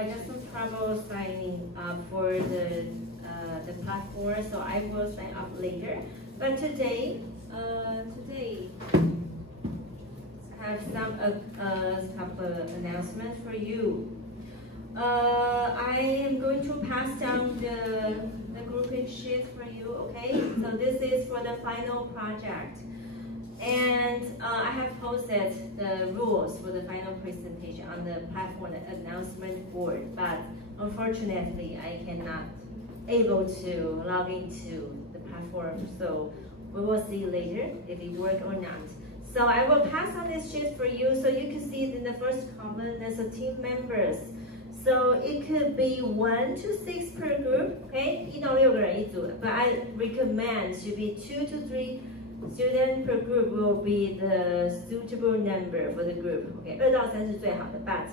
I got some trouble signing up for the platform, so I will sign up later. But today I have some announcement for you. I am going to pass down the grouping sheet for you, okay? So this is for the final project. And I have posted the rules for the final presentation on the platform announcement board, but unfortunately I cannot able to log into the platform, so we will see later if it works or not. So I will pass on this sheet for you, so you can see in the first column there's a team members. So it could be 1 to 6 per group, okay? 1到6个人一组 but I recommend to be 2 to 3 students per group will be the suitable number for the group. Okay, 2到3是最好的 but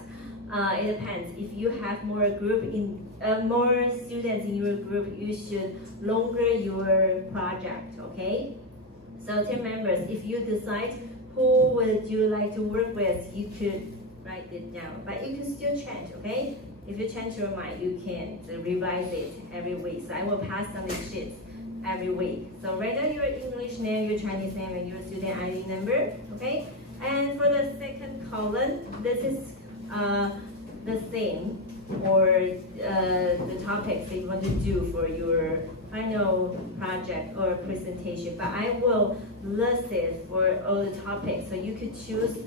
it depends. If you have more more students in your group, you should longer your project. Okay. So team members, if you decide who would you like to work with, you could write it down. But you can still change. Okay. If you change your mind, you can revise it every week. So I will pass on these sheets every week. So write down your English name, your Chinese name, and your student ID number. Okay. And for the second column, this is the theme or the topics that you want to do for your final project or presentation. But I will list it for all the topics, so you could choose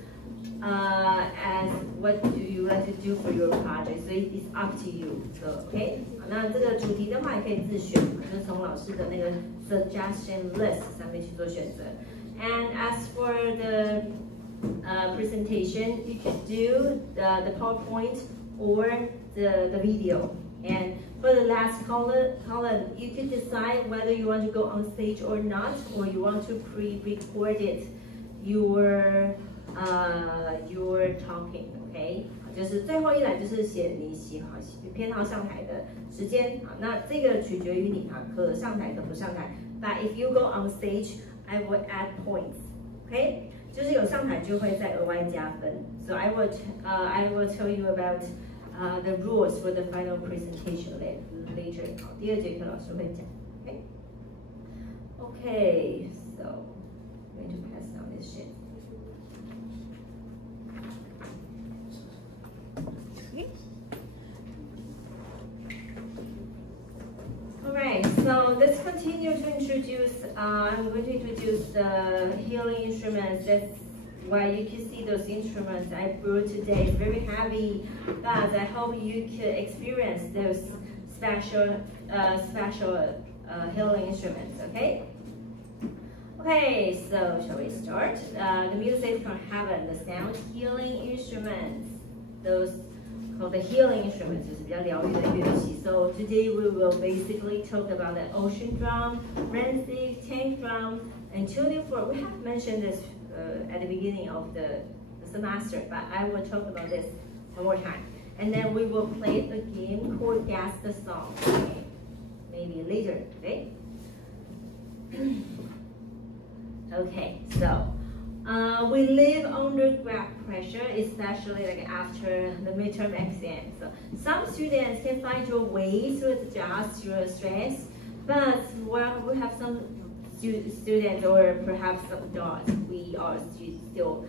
as what do you like to do for your project. So it's up to you. So okay. 那这个主题的话，也可以自选，就是从老师的那个 suggestion list 上面去做选择。And as for the presentation, you could do the PowerPoint or the video. And for the last column, you could decide whether you want to go on stage or not, or you want to pre-record it your talking. Okay. 就是最后一栏就是写你偏好上台的时间，好，那这个取决于你可上台可不上台。But if you go on stage, I will add points. Okay. 就是有上台就会再额外加分。So I will tell you about the rules for the final presentation later. 好，第二节课老师会讲。Okay, so I'm going to pass down this sheet. Alright, so let's continue to introduce, I'm going to introduce the healing instruments. That's why you can see those instruments I brought today. It's very heavy, but I hope you can experience those special healing instruments, okay? Okay, so shall we start? The music from heaven, the sound healing instruments. Those called the healing instruments, 就是比较疗愈的乐器. So today we will basically talk about the ocean drum, rancid, tank drum, and tuning fork. We have mentioned this at the beginning of the semester, but I will talk about this one more time. And then we will play a game called Guess the Song. Okay? Maybe later, okay? Okay, so we live under great pressure, especially like after the midterm exam. So some students can find your ways to adjust your stress, but well, we have some students or perhaps some adults, we are still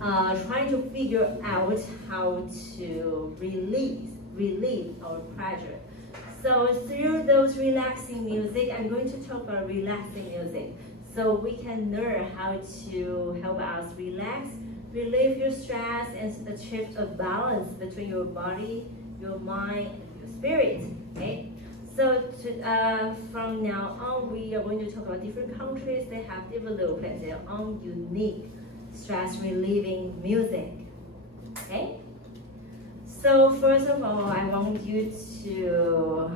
trying to figure out how to relieve our pressure. So through those relaxing music, I'm going to talk about relaxing music. So we can learn how to help us relax, relieve your stress, and achieve a balance between your body, your mind, and your spirit. Okay. So from now on, we are going to talk about different countries that have developed their own unique stress relieving music. Okay. So first of all, I want you to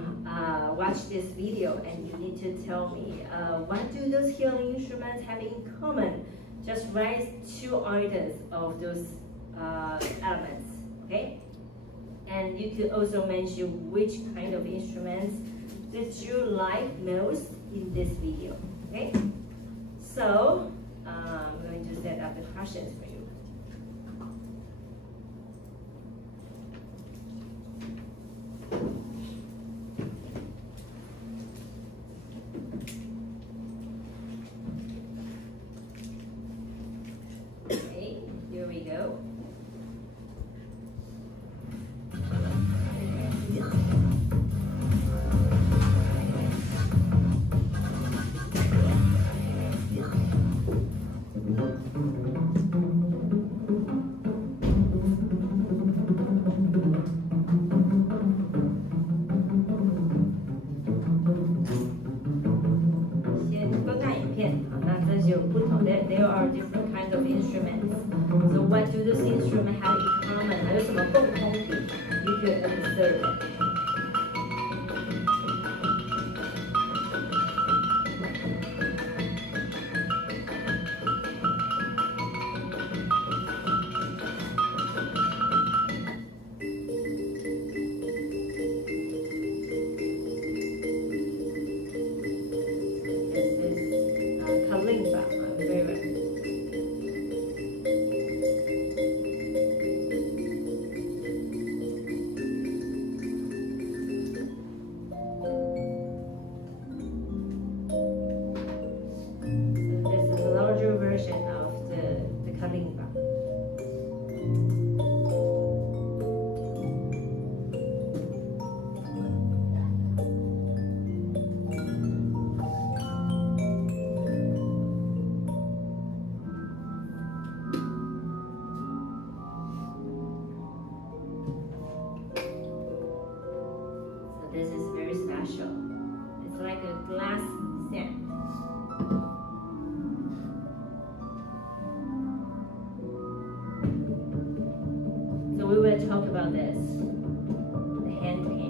watch this video, and you need to tell me what do those healing instruments have in common. Just write 2 items of those elements, okay? And you could also mention which kind of instruments that you like most in this video, okay? So I'm going to set up the questions for you. Here we go. There are different kinds of instruments. So what do these instruments have in common? 还有什么共通点 you could observe? This is very special. It's like a glass set. So we will talk about this, the hand pan.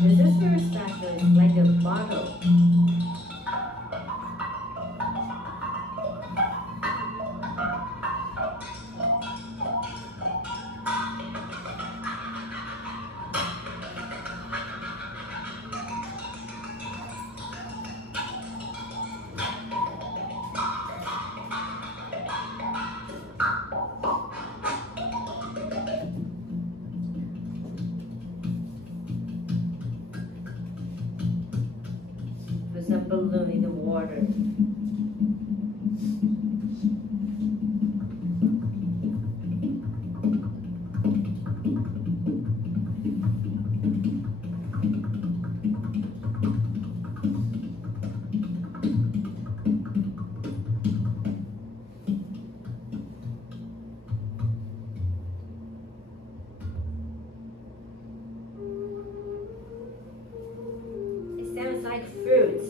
This is very special. It's like a bottle. There's a balloon in the water. It sounds like fruit.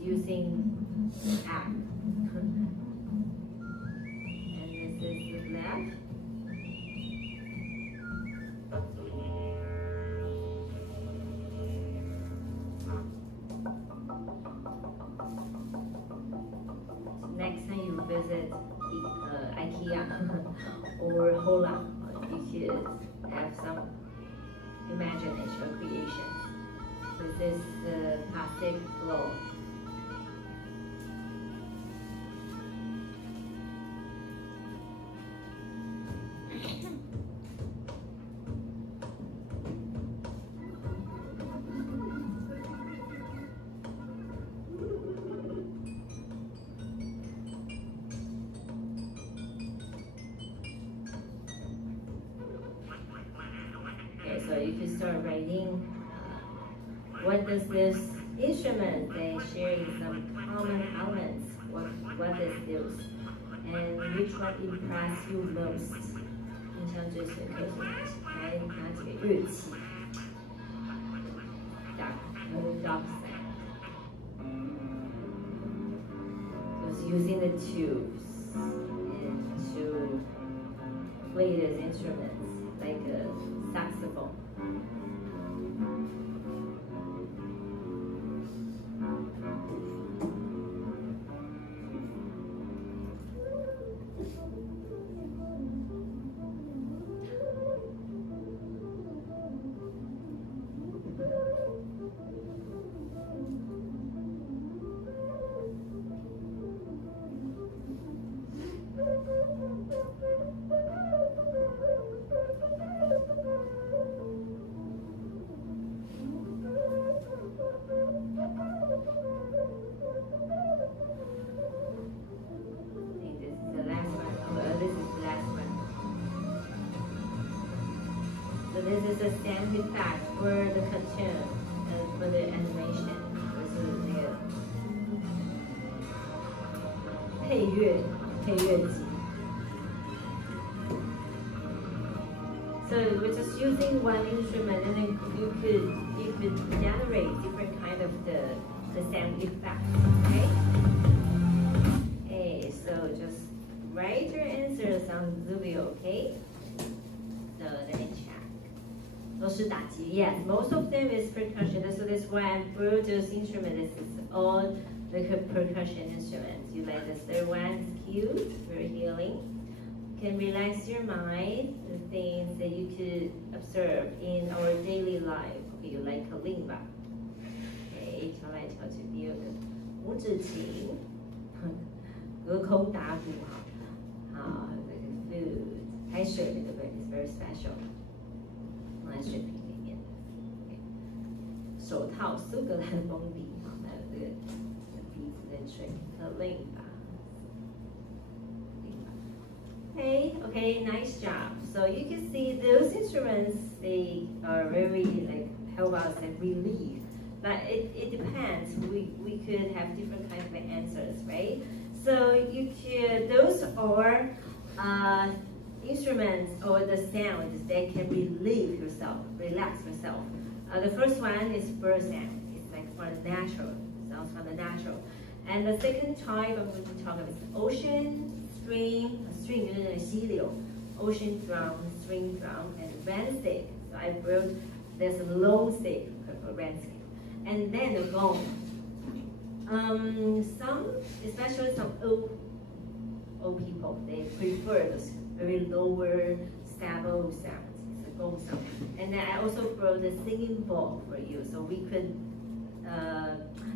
Using app. And this is the left. Next time you visit IKEA or Hola, you could have some imagination or creation. This is the plastic floor. So you can start writing what does this instrument they share some common elements. What is this? And which one impressed you most? 印象最深刻是哪几个乐器 ？Dub set. Just using the tubes and to play these instruments like a saxophone. So this is a sound effect for the cartoon and for the animation. 就是那个配乐机。So we're just using one instrument, and then you could generate different kind of the sound effect. Okay. Okay. So just write your answers on the video. Okay. So let me check. 都是打击 Yes, most of them is percussion. So that's why I brought those instruments. This is all the percussion instruments. You like the third one? It's cute, very healing. Can relax your mind, the things that you could observe in our daily life. Okay, you like kalimba. Okay, 敲来敲去，第二个拇指琴，隔空打鼓好，这个 food 开水那个 is very special。放在水瓶里面的，手套苏格兰风笛，好，还有这个鼻子在吹kalimba。Okay, nice job. So you can see those instruments, they are very like help us and relief. But it depends. We could have different kinds of answers, right? So you could those are instruments or the sounds that can relieve yourself, relax yourself. The first one is bird sound. It's like for the natural, sounds from the natural. And the second type I'm going to talk about is ocean. String 就是溪流 ocean drum, string drum, and band stick. So I brought this long stick for band stick. And then the gong. Especially some old people, they prefer those very lower, stable sounds. It's a gong sound. And then I also brought the singing bowl for you, so we could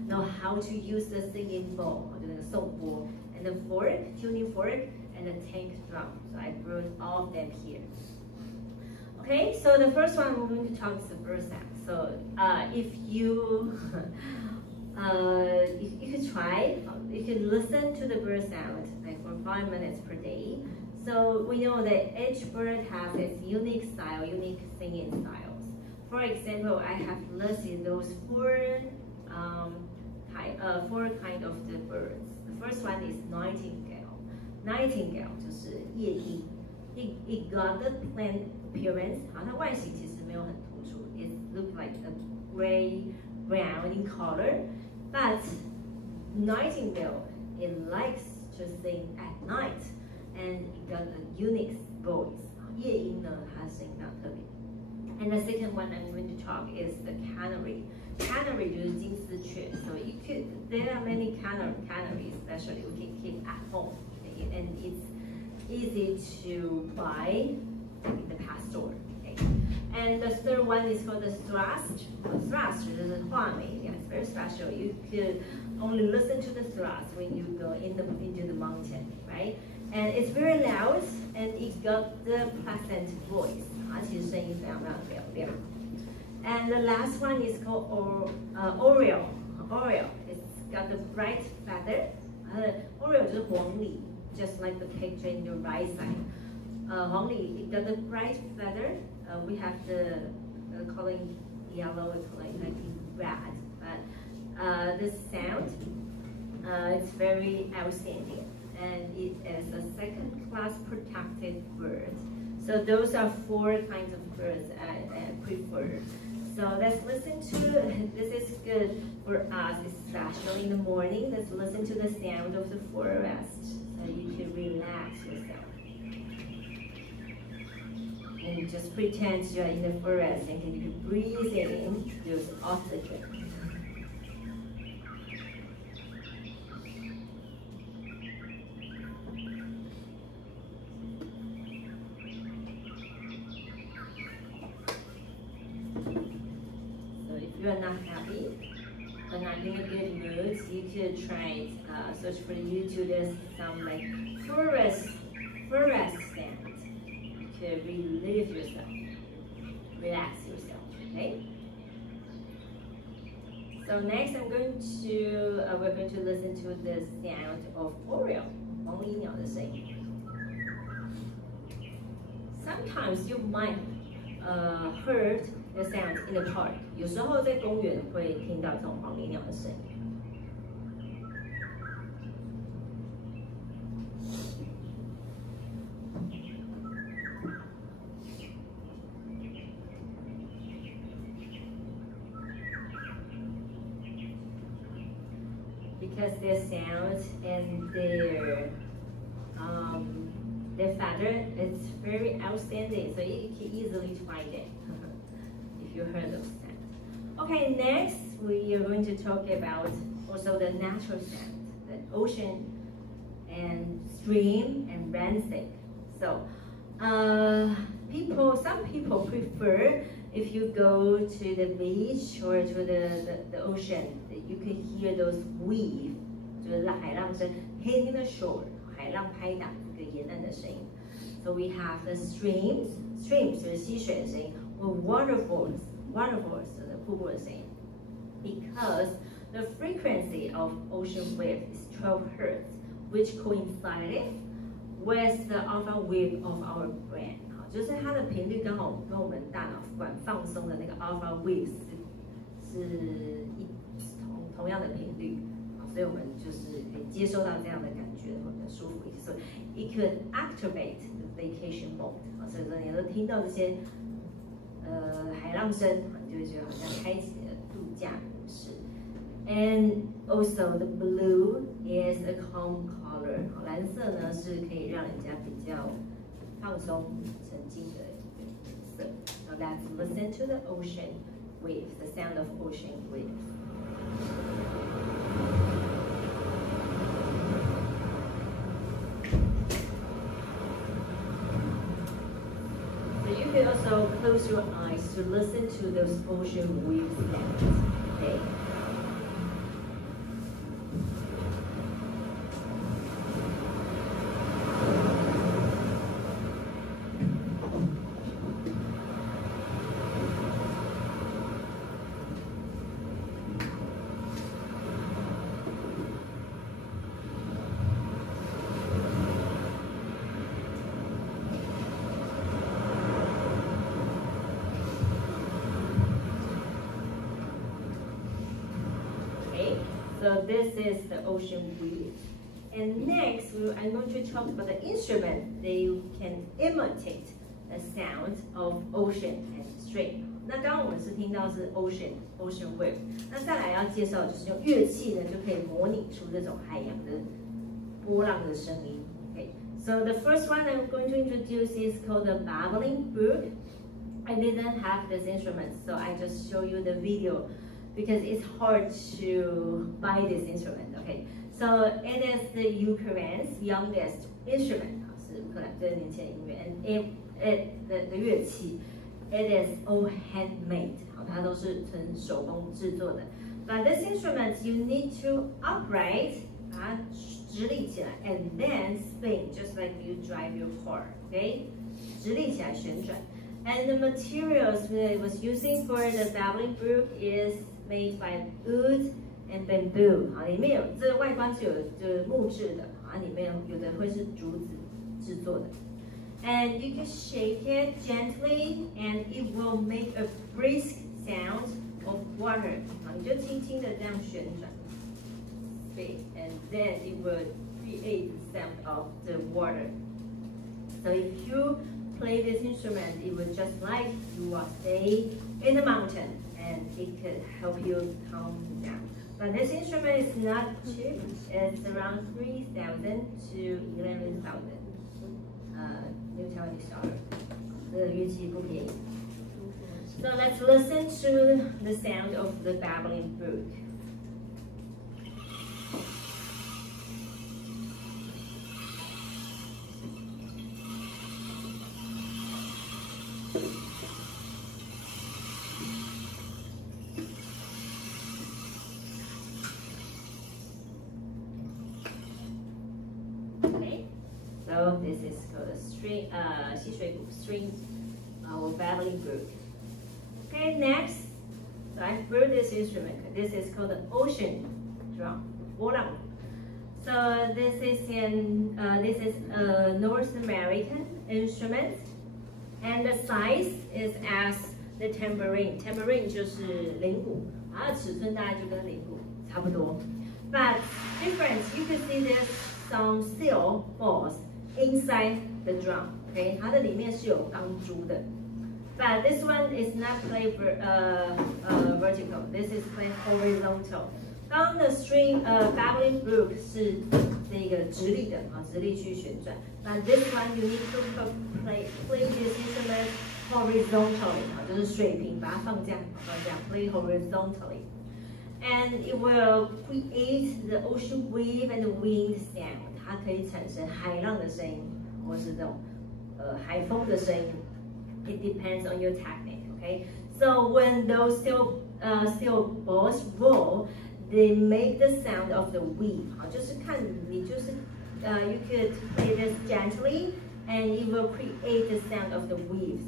know how to use the singing bowl, the song bowl. And the fork, tuning fork, and the tank drum. So I brought all of them here. Okay, so the first one we're going to talk is the bird sound. So if you you can try, you can listen to the bird sound like for 5 minutes per day. So we know that each bird has its unique style, unique singing styles. For example, I have listed those four kind of the birds. The first one is nightingale. Nightingale 就是夜莺。It got the plant appearance. 好，它外形其实没有很突出。It looked like a gray brown in color, but nightingale it likes to sing at night, and it got a unique voice， 夜莺呢，它的声音非常特别。And the second one I'm going to talk is the canary. Canary 就是金丝雀。So there are many canaries, especially we can keep at home, okay? And it's easy to buy in the pet store. Okay? And the third one is called the thrush. Thrush 就是画眉， it's very special. You could only listen to the thrush when you go into the mountain, right? And it's very loud, and it got the pleasant voice. 它其实声音非常非常嘹亮。And the last one is called Oriole. Oriole, it's got the bright feather. Oriole 就是黄鹂 just like the picture in your right side. 黄鹂 it got the bright feather. We have the calling yellow, it's like red, but the sound it's very outstanding, and it is a second-class protected bird. So those are 4 kinds of birds I prefer. So let's listen to, this is good for us, especially in the morning. Let's listen to the sound of the forest, so you can relax yourself. And just pretend you're in the forest and can you breathe in those oxygen. If you are not happy or not in a good mood, you could try search for YouTube. There's some like forest sound. You could relieve yourself, relax yourself. Okay. So next, we're going to listen to the sound of Oriole. 黄鹂鸟的声音. Sometimes you might heard the sound in the park. 有时候在公园会听到这种黄鹂鸟的声音。Because their sound and their feather, it's very outstanding, so you can easily find it if you heard those sounds. Okay, next we are going to talk about also the natural sound, the ocean and stream and rain. So some people prefer if you go to the beach or to the ocean, you can hear those waves, 就是海浪声 hitting the shore, 海浪拍打这个沿岸的声音。So we have the streams 就是溪水的声音 or waterfalls 就是瀑布的声音。Because the frequency of ocean wave is 12 Hz, which coincided with the alpha wave of our brain. 就是它的频率刚好跟我们大脑管放松的那个 alpha wave 是同样的频率，所以我们就是可以接收到这样的感觉，或者舒服一些。So it could activate the vacation mode. 所以说你都听到这些海浪声，你就会觉得好像开启了度假模式。And also the blue is a calm color. 蓝色呢是可以让人家比较放松、沉静的颜色。So let's listen to the ocean wave, the sound of ocean wave. So you can also close your eyes to listen to those ocean wave sounds. Okay. So this is the ocean wave. And next, I'm going to talk about the instrument. They can imitate the sound of ocean and stream. 那刚刚我们是听到是 ocean wave。那再来要介绍就是用乐器呢，就可以模拟出这种海洋的波浪的声音。Okay. So the first one I'm going to introduce is called the babbling brook. I didn't have this instrument, so I just show you the video because it's hard to buy this instrument. Okay, so it is the Ukraine's youngest instrument, 是乌克兰最年轻的音乐 ，and the 乐器 it is all handmade， 它都是纯手工制作的。But this instrument you need to upright， 把它直立起来 ，and then spin just like you drive your car， okay， 直立起来旋转。And the materials that it was using for the babbling brook is made by wood and bamboo。里面有这个外观是有就是木质的，里面有的会是竹子制作的。And you can shake it gently, and it will make a brisk sound of water。你就轻轻的这样旋转 ，and then it will create the sound of the water. So if you play this instrument, it would just like you are staying in the mountain, and it could help you calm down. But this instrument is not cheap. It's around 3,000 to 11,000 new Taiwanese dollar. 这个乐器不便宜。So let's listen to the sound of the babbling brook. Okay, so this is called a string, 溪水鼓 string, or babbling brook. Okay, next, so I brought this instrument. This is called the ocean drum, 波浪. So this is a North American instrument, and the size is as the tambourine. Tambourine 就是铃鼓，它的尺寸大概就跟铃鼓差不多。But difference, you can see there's some steel balls inside the drum. Okay, 它的里面是有钢珠的。But this one is not played vertical. This is played horizontal. 刚刚的 string babbling brook 是这个直立的直立去旋转。But this one you need to play this instrument horizontally 就是水平，把它放这样 play horizontally. And it will create the ocean wave and the wind sound. 它可以产生海浪的声音，或是这种海风的声音。It depends on your technique, okay? So when those steel balls roll, they make the sound of the wave. 就是看你就是 you could play this gently, and it will create the sound of the waves.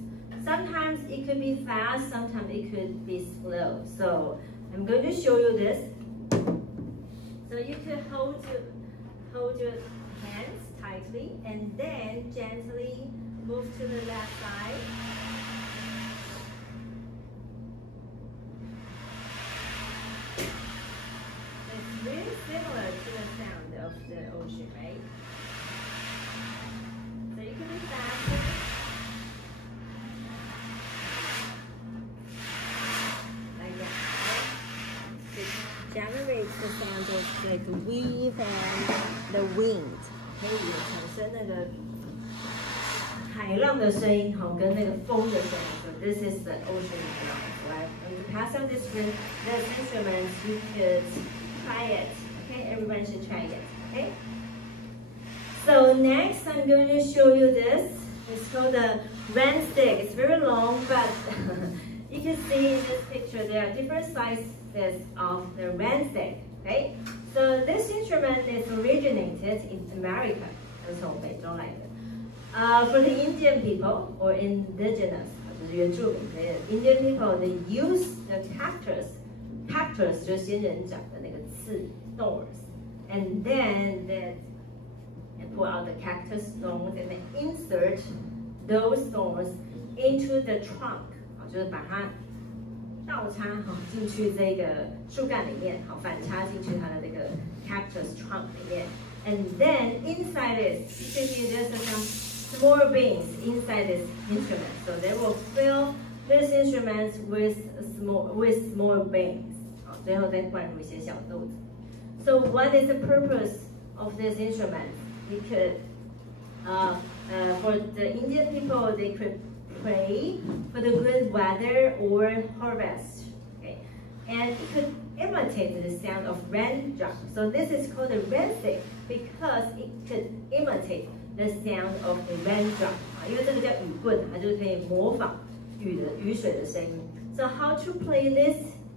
Sometimes it could be fast, sometimes it could be slow. So I'm going to show you this. So you could hold your hands tightly, and then gently move to the left side. It's really similar to the sound of the ocean, right? So you can be faster. Like that. It generates the sound of like the wave and the wind. 可以产生那个海浪的声音，跟那个风的声音。So this is the ocean drum. So I'm going to pass on this instrument. You could try it. Okay, everyone should try it. Okay. So next, I'm going to show you this. It's called the ram stick. It's very long, but you can see in this picture there are different sizes of the ram stick. Okay. So this instrument is originated in America. 是从北洲来的。For the Indian people or indigenous, 就是原住民的 Indian people, they use the cactus 就是仙人掌的那个刺 thorns, and then they pull out the cactus thorns and then insert those thorns into the trunk, 就是把它倒插进去这个树干里面，反插进去它的这个 cactus trunk 里面。And then inside it, you can see there's some small beans inside this instrument. So they will fill this instrument with small beans. 最后再灌入一些小豆子。So what is the purpose of this instrument? You could For the Indian people, they could pray for the good weather or harvest. Okay, and it could imitate the sound of raindrop. So this is called a rainstick because it could imitate the sound of the raindrop. 因为这个叫雨棍，它就是可以模仿雨水的声音。So how to play this?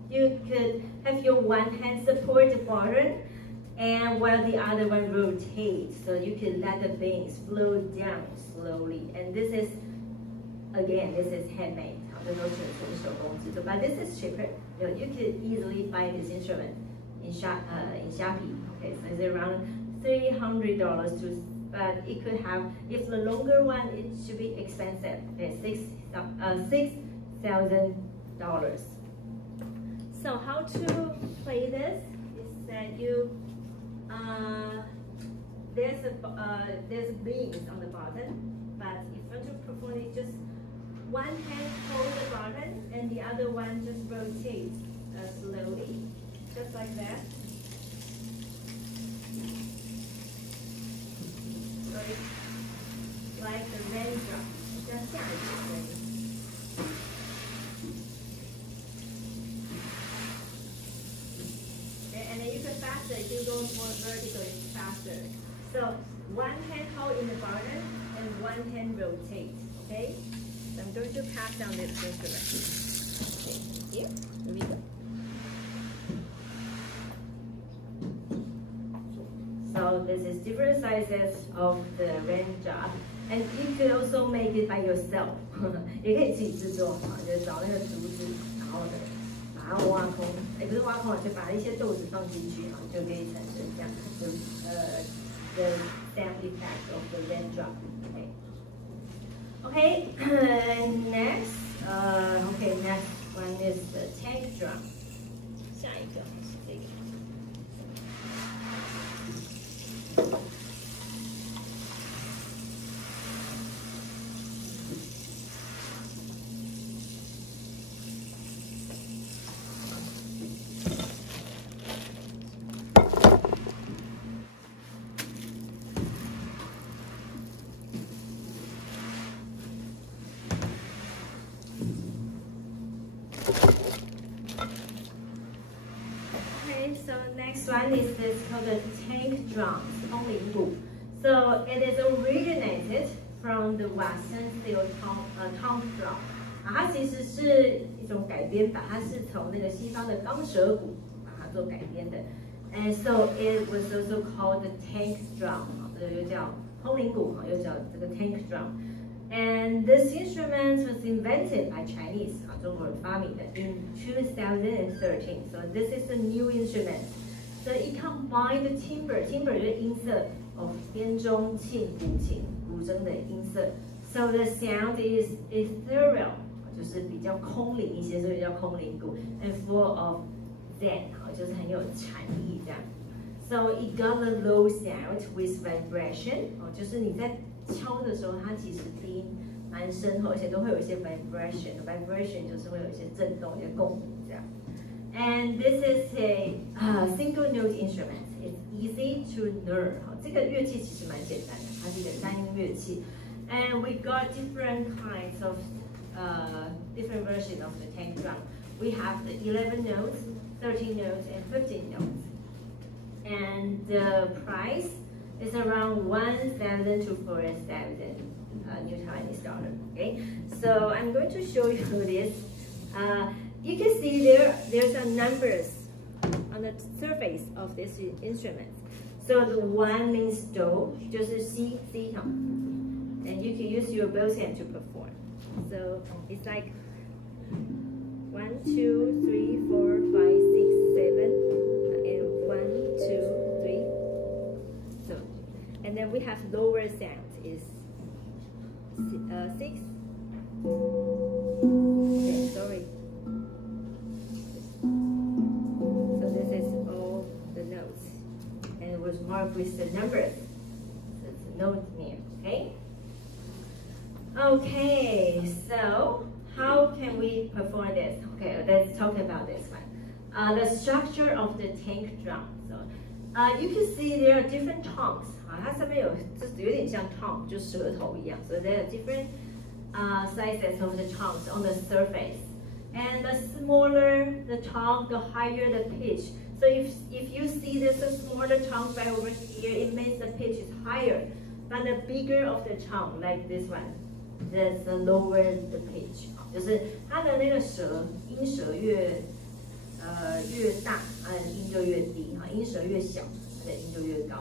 You could have your one hand support the button, and while the other one rotates. So you can let the things flow down slowly. And this is, again, this is handmade. 好，这都是纯手工制作。But this is cheaper. You could easily buy this instrument in Shopee. Okay, so it's around $300 to. But it could have, if the longer one, it should be expensive. Okay, $6,000. So how to play this is that you there's beams on the bottom, but if you want to perform it, just one hand hold the button and the other one just rotates slowly, just like that. So it's like the raindrop. 像下雨的声音。And then you can faster, if you go more vertical, it's faster. So one hand hold in the button and one hand rotate, okay? So I'm going to pass down this instrument. Okay, here we go. So this is different sizes of the raindrop. And you can also make it by yourself. 也可以自己制作啊，就找那个竹子，然后呢把它挖空，不是挖空，就把一些豆子放进去啊，就可以产生这样the sound effect of the raindrop. Okay. Okay. Next. Okay. Next one is the tank drum. 下一个是这个。So next one is this called the tank drum, 风铃鼓. So it is originated from the Western steel tom drum. 它其实是一种改编法，它是从那个西方的钢舌鼓把它做改编的。And so it was also called the tank drum. 这个又叫风铃鼓，又叫这个 tank drum. And this instrument was invented by Chinese, 中国人发明的 in 2013. So this is a new instrument. So it combined the timbre 就是音色 of 编钟、磬、古琴、古筝的音色。So the sound is ethereal, 就是比较空灵一些，所以叫空灵鼓 ，and full of zen, 就是很有禅意这样。So it got a low sound with vibration, 就是你在敲的时候，它其实低音蛮深厚，而且都会有一些 vibration 就是会有一些震动、一些共鸣这样。And this is a single note instrument. It's easy to learn. 这个乐器其实蛮简单的，它是一个单音乐器。And we got different kinds of different versions of the tank drum. We have the 11 notes, 13 notes, and 15 notes. And the price is around 1,000 to 4,000 new Taiwanese dollar. Okay, so I'm going to show you this. You can see there's some numbers on the surface of this instrument. So the one means do, 就是 C 哈 and you can use your both hands to perform. So it's like 1, 2, 3, 4, 5, 6, 7, and 1, 2, 3. So, and then we have lower sound is 6. Okay, sorry. So this is all the notes, and it was marked with the numbers. So it's a note name. Okay. Okay. So how can we perform this? Okay, let's talk about this one. The structure of the tank drum. So you can see there are different tongues. 它上面就是有点像 tongue， 就舌头一样。So there are different sizes of the tongues on the surface. And the smaller the tongue, the higher the pitch. So if you see there's a smaller tongue right over here, it means the pitch is higher. But the bigger of the tongue, like this one, that's the lower the pitch. 就是它的那个舌音舌越大，它的音就越低啊；音舌越小，它的音就越高。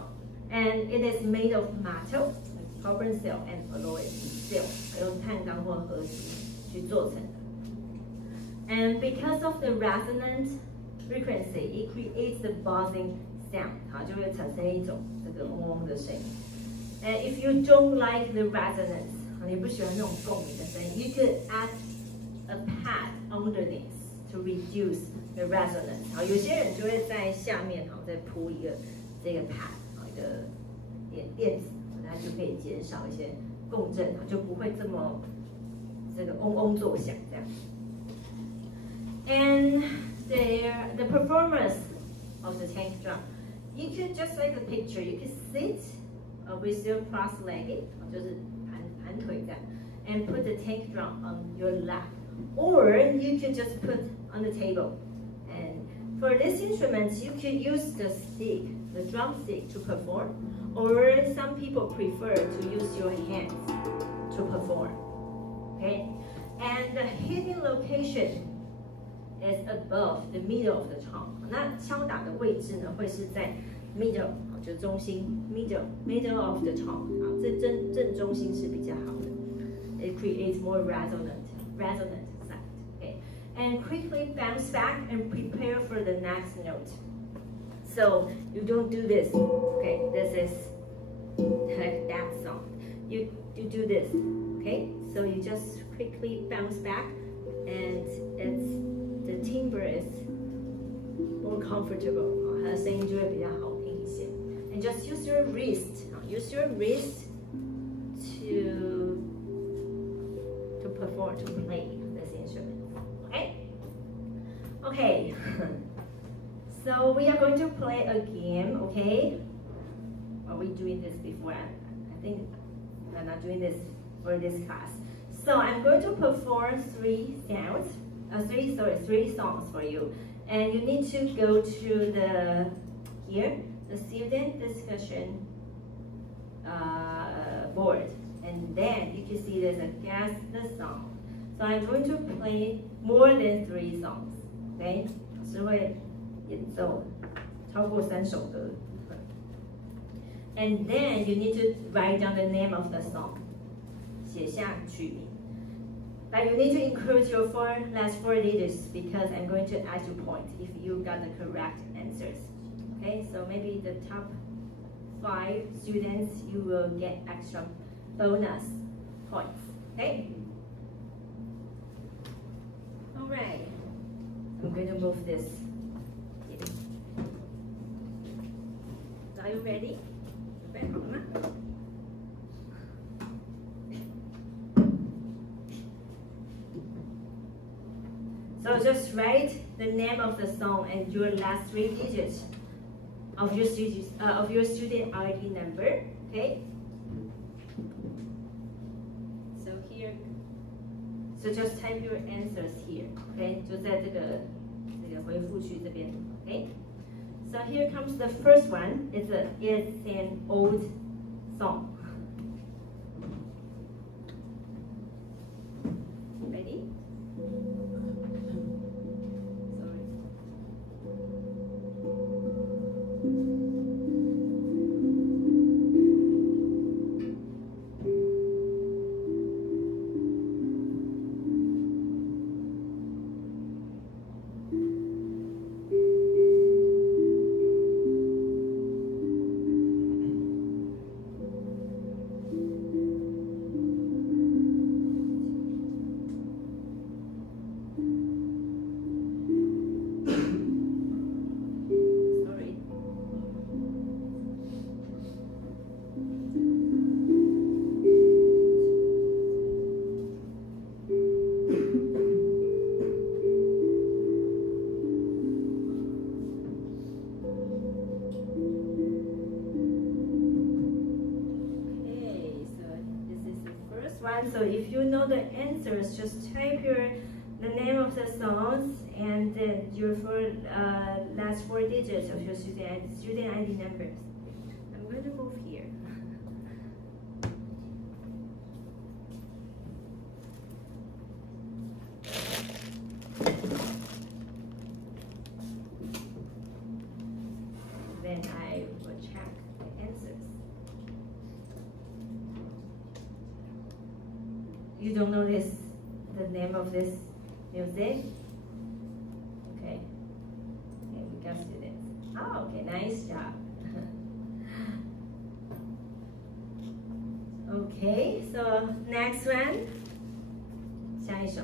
And it is made of metal, like carbon steel and alloy steel， 用碳钢或合金去做成的。And because of the resonant frequency, it creates the buzzing sound， 它就会产生一种这个嗡嗡的声音。And if you don't like the resonance， 你不喜欢那种共鸣的声音 ，you could add a pad under this to reduce the resonance。好，有些人就会在下面好再铺一个这个 pad， 好一个垫子，它就可以减少一些共振，就不会这么这个嗡嗡作响这样。And the performance of the tank drum, you could just like the picture, you could sit with your cross-legged, 就是盘腿这样 and put the tank drum on your lap, or you could just put on the table. And for this instrument, you could use the stick, the drumstick to perform, or some people prefer to use your hands to perform. Okay, and the hitting location is above the middle of the tongue. 那敲打的位置呢，会是在 middle， 就是中心 middle of the tongue 啊，这正中心是比较好的。It creates more resonant sound. Okay, and quickly bounce back and prepare for the next note. So you don't do this. Okay, this is like that sound. You do this. Okay, so you just quickly bounce back, and the timbre is more comfortable. 它的声音就会比较好听一些。And just use your wrist to perform, to play this instrument. Okay. So we are going to play a game. Okay. Are we doing this before? I think I'm not doing this for this class. So I'm going to perform three songs for you, and you need to go to the student discussion board, and then you can see there's a guess the song. So I'm going to play more than 3 songs. Okay, 是会演奏超过3首歌。And then you need to write down the name of the song. 写下曲名。But you need to include your last four digits because I'm going to add you points if you got the correct answers. Okay, so maybe the top 5 students, you will get extra bonus points. Okay? All right. I'm going to move this. Are you ready? So just write the name of the song and your last 3 digits of your student ID number. Okay. So here. So just type your answers here. Okay. 就在这个回复区这边。Okay. So here comes the first one. It's an old song. Ready? one. So if you know the answers, just type the name of the songs and then your last 4 digits of your student ID numbers. I'm going to move here. Then I will check the answers. You don't know the name of this music? Okay. Okay, we got students. Oh, okay, nice job. Okay, so next one. 下一首.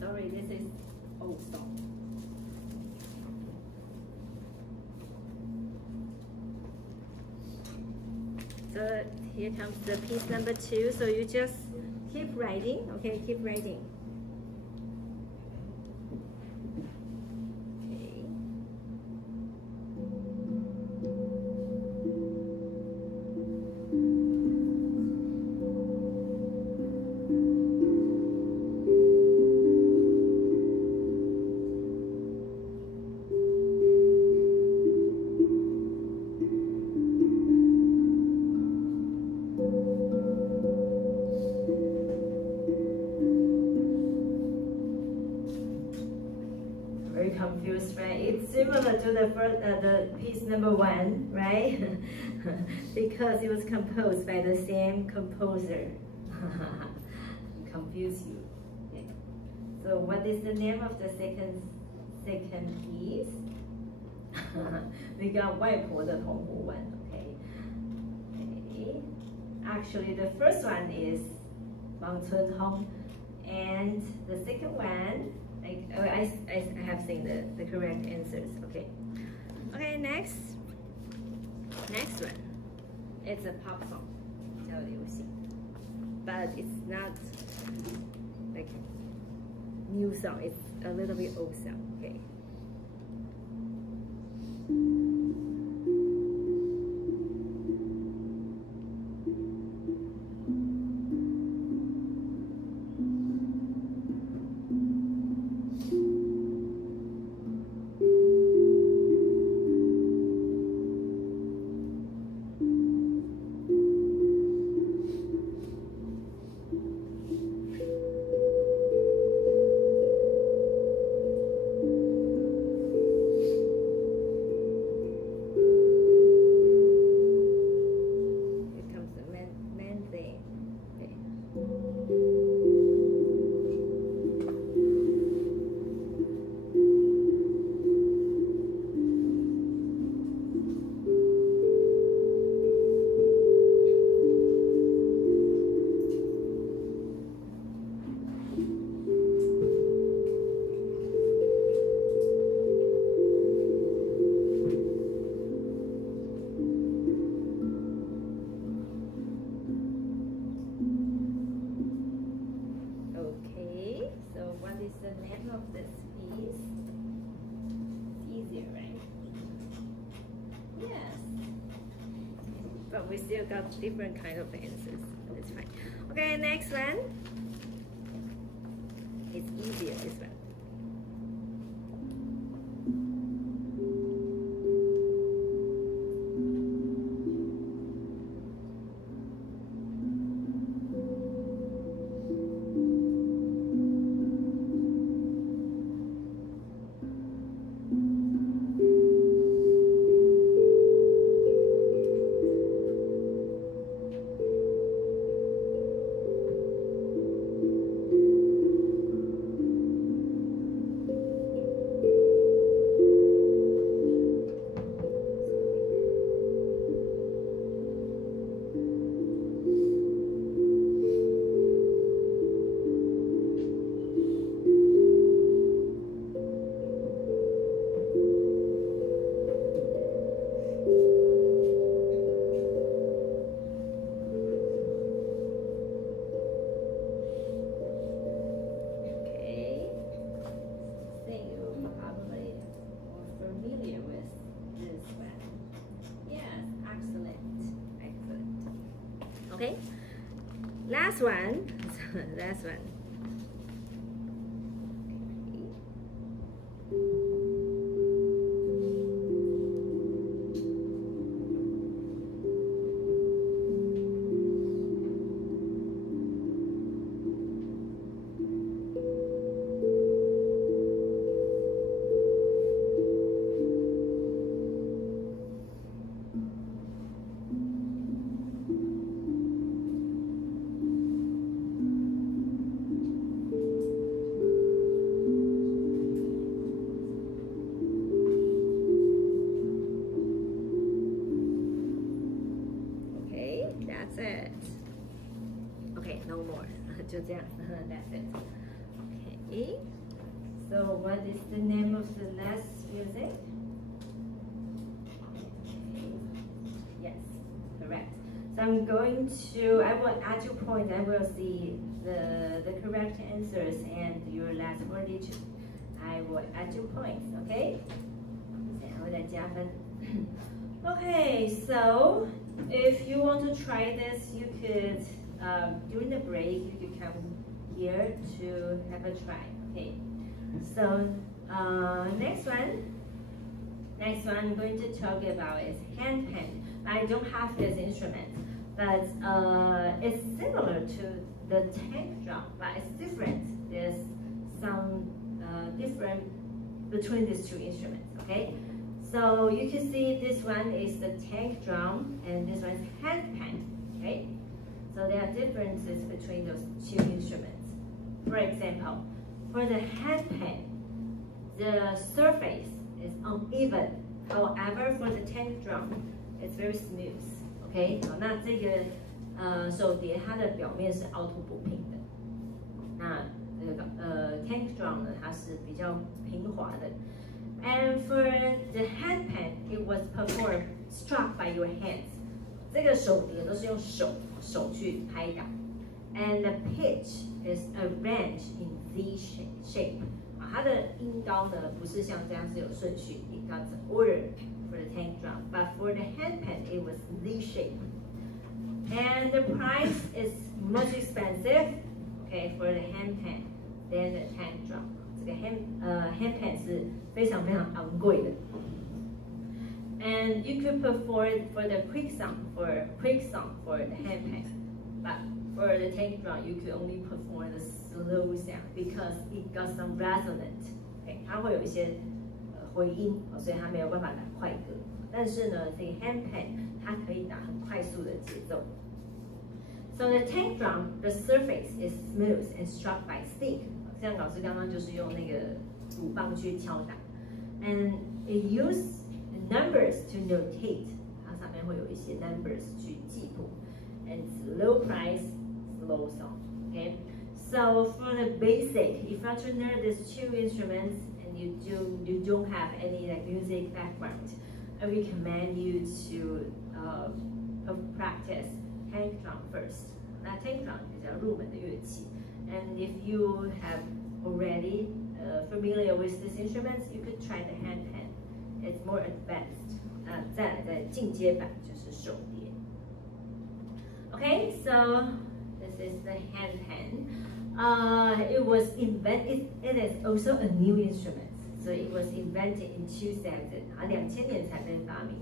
Sorry, this is old song. So here comes the piece number 2. So you just keep writing, okay? Keep writing. Okay. Very confused, right? It's similar to the piece number 1, right? Because it was composed by the same composer. Confuse you. Okay. So what is the name of the second piece? We got 外婆的澎湖湾, okay? Okay. Actually, the first one is 望春风, and the second one, I have seen the correct answers. Okay. Okay, next one. It's a pop song. 叫流行. But it's not like new song. It's a little bit old song. Okay. But we still got different kind of answers, so it's fine. Okay, next one. It's easier, this one. Okay, last one. Last one. That's it. Okay, no more. 就这样. That's it. Okay. So what is the name of the last music? Okay. Yes, correct. So I'm going to, I will add your points. I will see the correct answers and your last 4 digits. I will add your points, okay? Okay, so if you want to try this, you could, during the break, you could come here to have a try, okay? So, next one I'm going to talk about is hand pan. I don't have this instrument, but it's similar to the tank drum, but it's different. There's some different between these two instruments, okay? So you can see this one is the tank drum and this one is hand pan, right? So there are differences between those two instruments. For example, for the hand pan, the surface is uneven. However, for the tank drum, it's very smooth, okay? 那这个手碟它的表面是凹凸不平的。那这个tank drum 呢，它是比较平滑的。And for the hand pan, it was performed struck by your hands. 这个手碟都是用手去拍打。And the pitch is arranged in Z shape. 它的音高呢不是像这样是有顺序 ，it got the order for the tank drum. But for the hand pan, it was Z shape. And the price is much expensive, okay, for the hand pan than the tank drum. 这个 hand pan 是非常非常昂贵的。And you could perform for the quick song for the hand pan, but for the tank drum you could only perform the slow sound because it got some resonance. Okay, 它会有一些回音，所以它没有办法打快歌。但是呢，这个 hand pan 它可以打很快速的节奏。So the tank drum, the surface is smooth and struck by stick. 像老师刚刚就是用那个鼓棒去敲打 ，and it use numbers to notate， 它上面会有一些 numbers 去记谱 ，and it's low price, slow song. Okay, so for the basic, if you want to learn these two instruments and you don't have any like music background, I recommend you to practice tank drum first. 那 tank drum 比较入门的乐器。And if you have already familiar with these instruments, you could try the hand pan. It's more advanced. 再来的进阶版就是手碟。Okay, so this is the hand pan. It was invented. It is also a new instrument. So it was invented in 2000. 2000年才被发明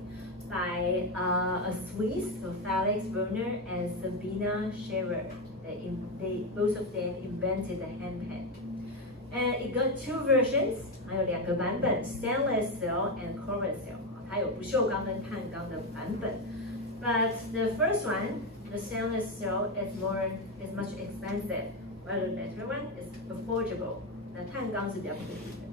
by a Swiss, so Felix Werner and Sabina Scherer. They both of them invented the hand pan. And it got 2 versions, 还有2个版本 stainless steel and carbon steel. 它有不锈钢跟碳钢的版本。But the first one, the stainless steel is much expensive, while the latter one is affordable. 那碳钢是比较便宜的。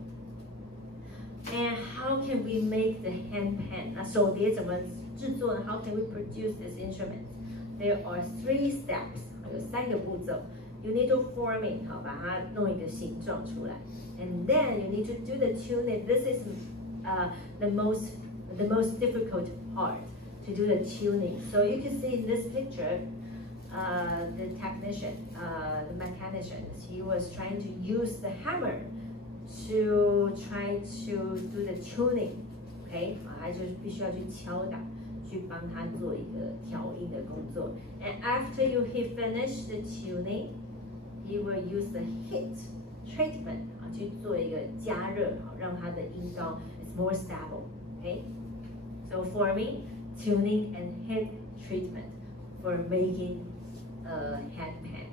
And how can we make the hand pan? 那手碟怎么制作呢？ How can we produce this instrument? There are 3 steps. 有3个步骤 ，you need to form it， 好，把它弄一个形状出来 ，and then you need to do the tuning. This is the most difficult part to do the tuning. So you can see in this picture, the technician, the mechanician, he was trying to use the hammer to try to do the tuning. OK， 他就必须要去敲打，去帮他做一个调音的工作。And after he finished the tuning, he will use the heat treatment 去做一个加热，让它的音高 is more stable. Okay, so forming, tuning, and heat treatment for making handpan.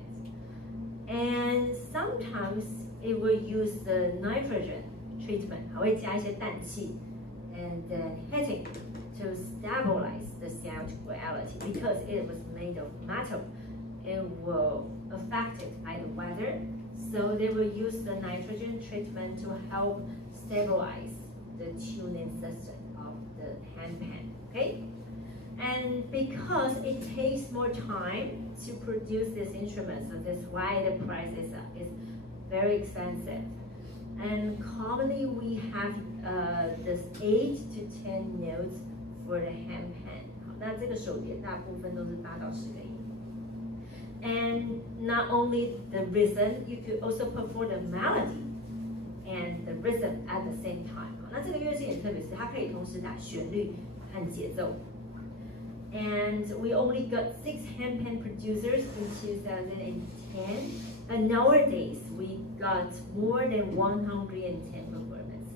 And sometimes it will use the nitrogen treatment, 还会加一些氮气 and then heating to stabilize the sound quality because it was made of metal. It will affected by the weather, so they will use the nitrogen treatment to help stabilize the tuning system of the handpan. Okay, and because it takes more time to produce this instrument, so that's why the price is very expensive. And commonly we have this 8 to 10 notes for the handpan. 那这个手碟大部分都是8到10个音。And not only the rhythm, you could also perform the melody and the rhythm at the same time. 那这个乐器很特别，是它可以同时打旋律和节奏。And we only got 6 handpan producers in 2010, but nowadays we got more than 110 performers.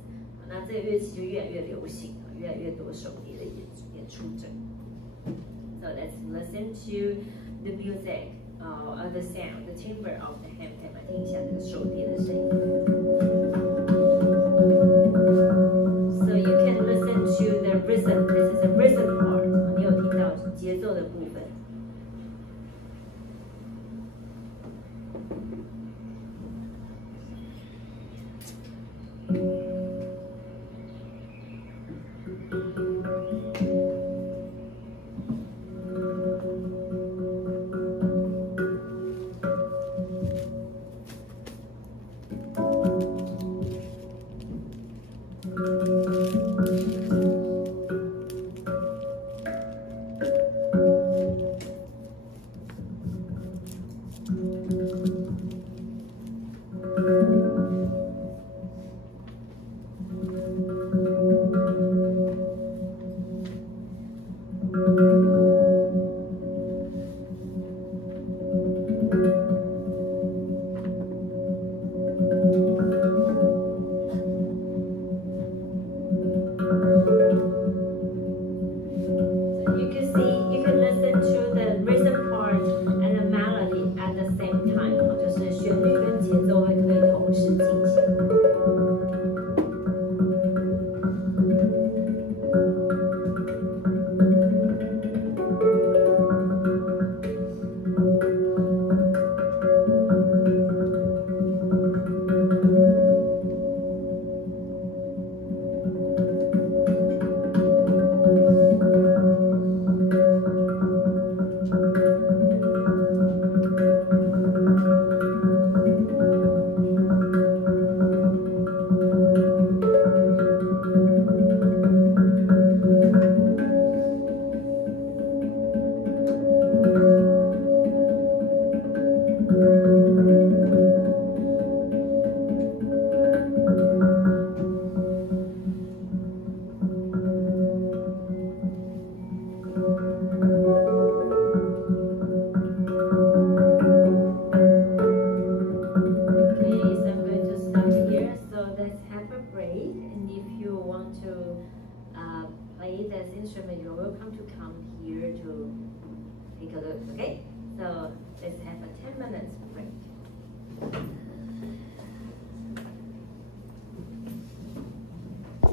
那这个乐器就越来越流行，越来越多手碟的演出者。So let's listen to the music, the sound, the timbre of the handpan. 来听一下这个手碟的声音。So you can listen to the rhythm. This is the rhythm part. 你有听到节奏的部分。Play this instrument, you're welcome to come here to take a look, okay?